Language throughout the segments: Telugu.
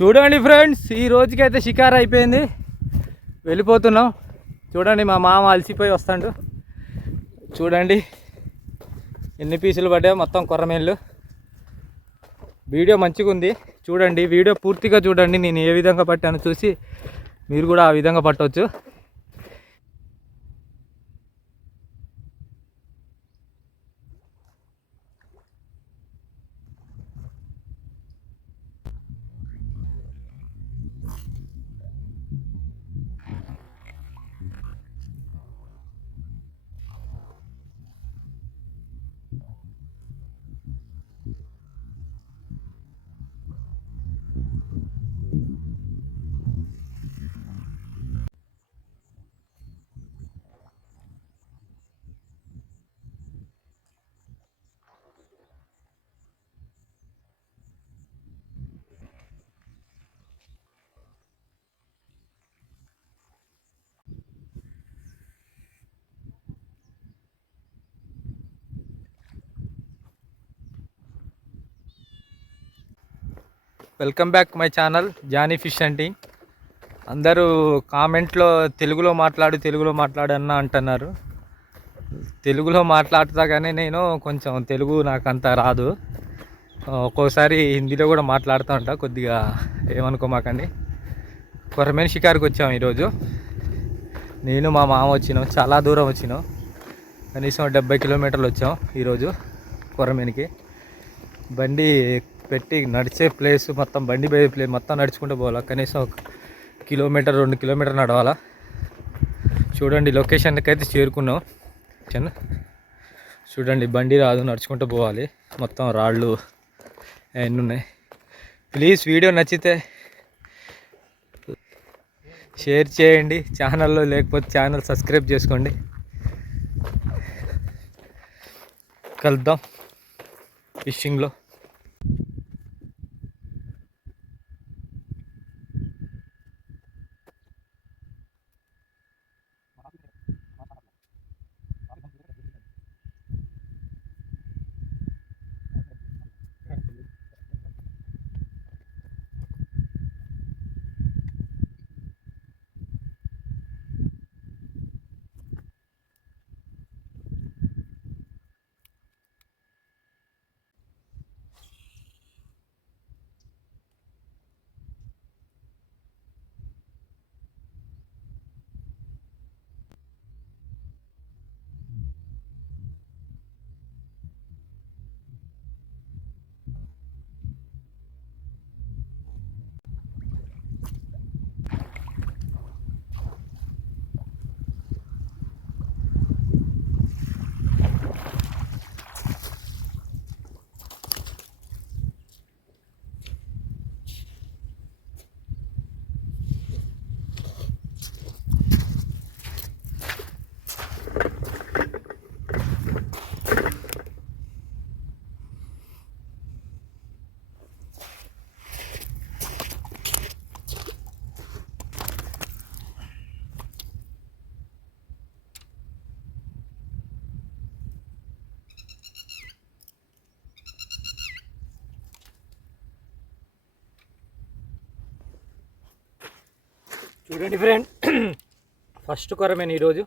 చూడండి ఫ్రెండ్స్, ఈ రోజుకైతే షికారు అయిపోయింది, వెళ్ళిపోతున్నాం. చూడండి మా మామ అలసిపోయి వస్తాడు. చూడండి ఎన్ని పీసులు పడ్డాయో, మొత్తం కొర్రమేళ్ళు. వీడియో మంచిగా ఉంది, చూడండి. వీడియో పూర్తిగా చూడండి, నేను ఏ విధంగా పట్టానో చూసి మీరు కూడా ఆ విధంగా పట్టవచ్చు. Welcome back my channel Johnny fish hunting. అందరూ కామెంట్లో తెలుగులో మాట్లాడు అన్న అంటున్నారు. తెలుగులో మాట్లాడుతా కానీ నేను కొంచెం తెలుగు నాకు అంత రాదు. ఒక్కోసారి హిందీలో కూడా మాట్లాడుతూ ఉంటా, కొద్దిగా ఏమనుకోమాకండి. కొర్రమేను షికారుకి వచ్చాము ఈరోజు. నేను మా మామ వచ్చినాం, చాలా దూరం వచ్చినాం, కనీసం 70 కిలోమీటర్లు వచ్చాం ఈరోజు కొర్రమేనికి. బండి పెట్టి నడిచే ప్లేస్ మొత్తం, బండి పోయే ప్లేస్ మొత్తం నడుచుకుంటూ పోవాలా. కనీసం 1 కిలోమీటర్ 2 కిలోమీటర్ నడవాలా. చూడండి లొకేషన్కి అయితే చేరుకున్నాం. చూడండి బండి రాదు, నడుచుకుంటూ పోవాలి. మొత్తం రాళ్ళు అవన్నీ ఉన్నాయి. ప్లీజ్ వీడియో నచ్చితే షేర్ చేయండి, ఛానల్లో లేకపోతే ఛానల్ సబ్స్క్రైబ్ చేసుకోండి. కలుద్దాం ఫిషింగ్లో. చూడండి ఫ్రెండ్, ఫస్ట్ కొర్రమేను ఈరోజు.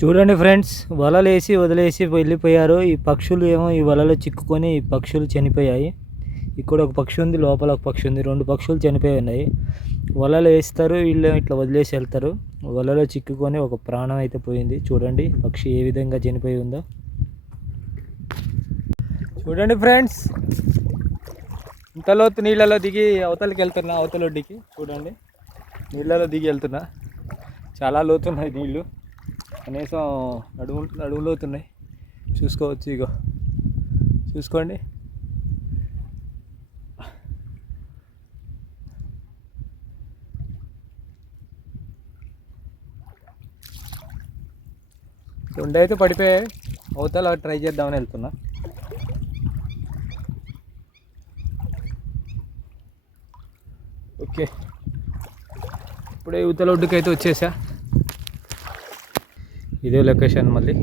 చూడండి ఫ్రెండ్స్, వలలు వేసి వదిలేసి వెళ్ళిపోయారు. ఈ పక్షులు ఏమో ఈ వలలో చిక్కుకొని ఈ పక్షులు చనిపోయాయి. ఇక్కడ ఒక పక్షి ఉంది, లోపల ఒక పక్షి ఉంది, 2 పక్షులు చనిపోయి ఉన్నాయి. వలలు వేస్తారు, వీళ్ళు ఇట్లా వదిలేసి వెళ్తారు. వలలో చిక్కుకొని ఒక ప్రాణం అయితే పోయింది. చూడండి పక్షి ఏ విధంగా చనిపోయి ఉందో. చూడండి ఫ్రెండ్స్, ఇంత లోతు నీళ్ళలో దిగి అవతలకి వెళ్తున్నా, అవతల ఒడ్డుకి. చూడండి నీళ్ళలో దిగి వెళ్తున్నా. చాలా లోతున్నాయి నీళ్ళు, కనీసం నడుము లోతున్నాయి. చూసుకోవచ్చు, ఇగో చూసుకోండి. రెండు అయితే పడిపోయాయి, అవతల ట్రై చేద్దామని వెళ్తున్నా. ఓకే, ఇప్పుడే యువతల ఒడ్డుకి అయితే వచ్చేసా. ఇదే లొకేషన్ మళ్ళీ.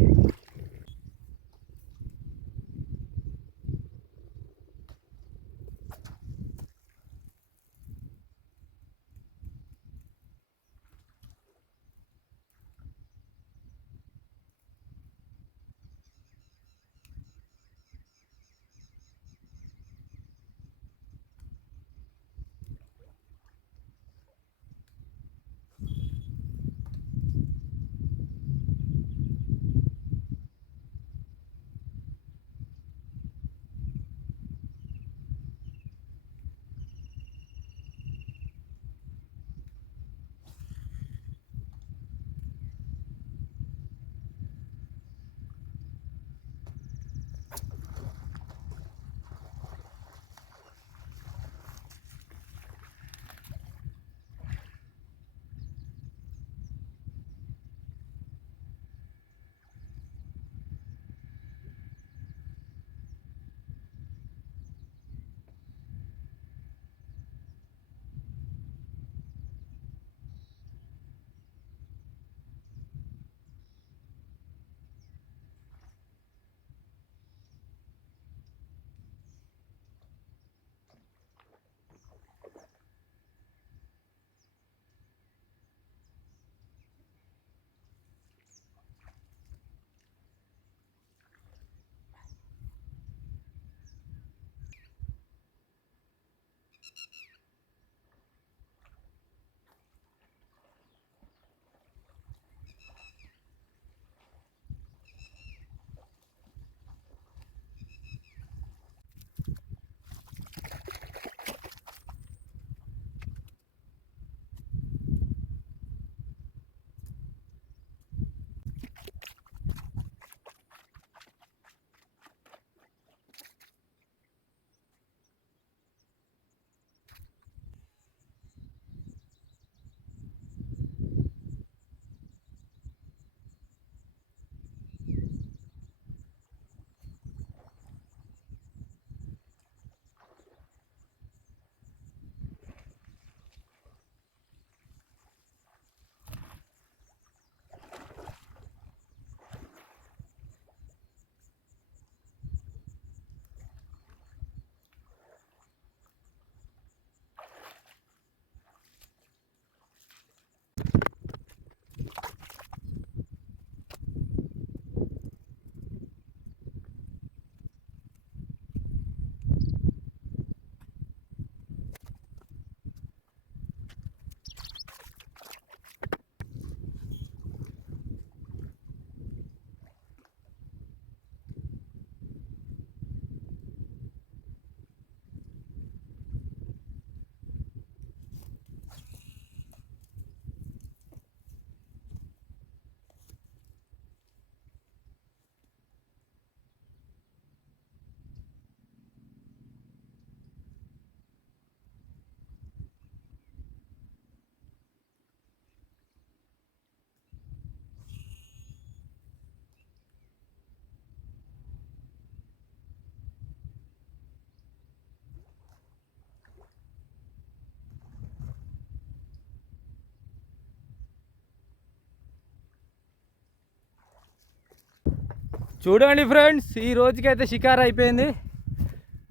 చూడండి ఫ్రెండ్స్, ఈ రోజుకైతే షికారు అయిపోయింది,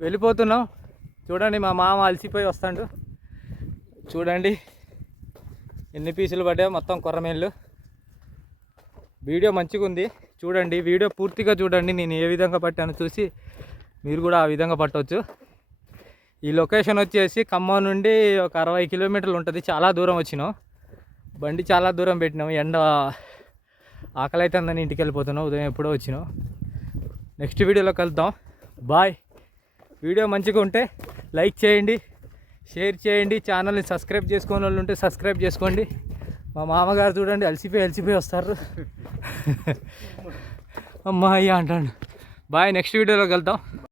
వెళ్ళిపోతున్నాం. చూడండి, మా మామ అలసిపోయి వస్తాడు. చూడండి ఎన్ని పీసులు పడ్డాయో, మొత్తం కొర్రమేళ్ళు. వీడియో మంచిగా ఉంది, చూడండి. వీడియో పూర్తిగా చూడండి, నేను ఏ విధంగా పట్టానో చూసి మీరు కూడా ఆ విధంగా పట్టవచ్చు. ఈ లొకేషన్ వచ్చేసి ఖమ్మం నుండి ఒక 60 కిలోమీటర్లు ఉంటుంది. చాలా దూరం వచ్చినాం, బండి చాలా దూరం పెట్టినాం. ఎండ ఆకలి అయితే అందని ఇంటికి వెళ్ళిపోతున్నాం. ఉదయం ఎప్పుడో వచ్చినాం. నెక్స్ట్ వీడియోలో కలుద్దాం. బాయ్. వీడియో మంచిగా ఉంటే లైక్ చేయండి, షేర్ చేయండి. ఛానల్ని సబ్స్క్రైబ్ చేసుకునే వాళ్ళు ఉంటే సబ్స్క్రైబ్ చేసుకోండి. మా మామగారు చూడండి అలసిపోయి వస్తారు. అమ్మాయి అంటాడు. బాయ్, నెక్స్ట్ వీడియోలో కలుద్దాం.